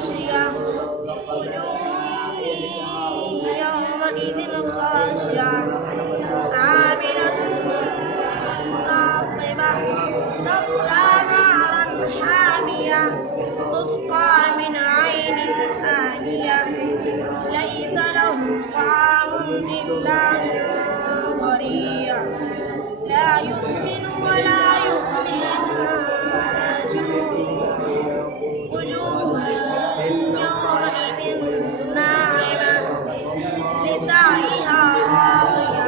غاشية وجوه يومئذ خاشعة عاملة ناصبة تصلى نارا حامية تسقى من عين آنية ليس لهم طعام إلا من ضريع لا يسمن ولا يغني من جوع وجوه يومئذ ناعمة لسعيها راضية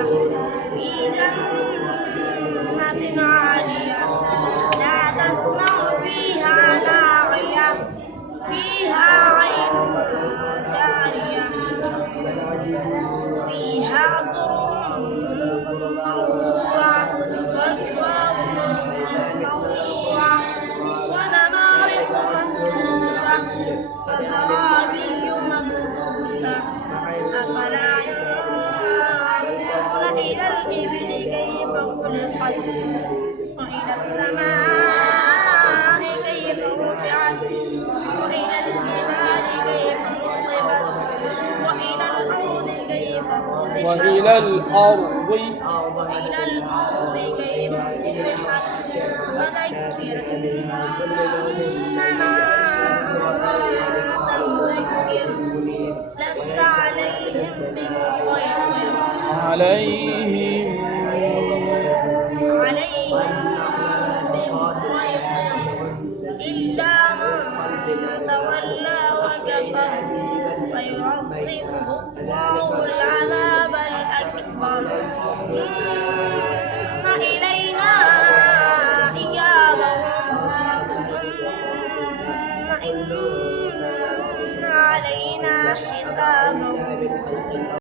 في جنة عالية لا تسمع فيها لاغية فيها عين جارية فيها سرر مرفوعة وأكواب موضوعة ونمارق مصفوفة وزرابي مبثوثة أفلا ينظرون إلى الإبل كيف خلقت وإلى السماء كيف رفعت وإلى الجبال كيف نصبت وإلى الأرض كيف سطحت فذكر إنما أنت مذكر لست عليهم بمسيطر إلا من تولى وكفر فيعذبه الله العذاب الأكبر إن إلينا إيابهم ثم إن علينا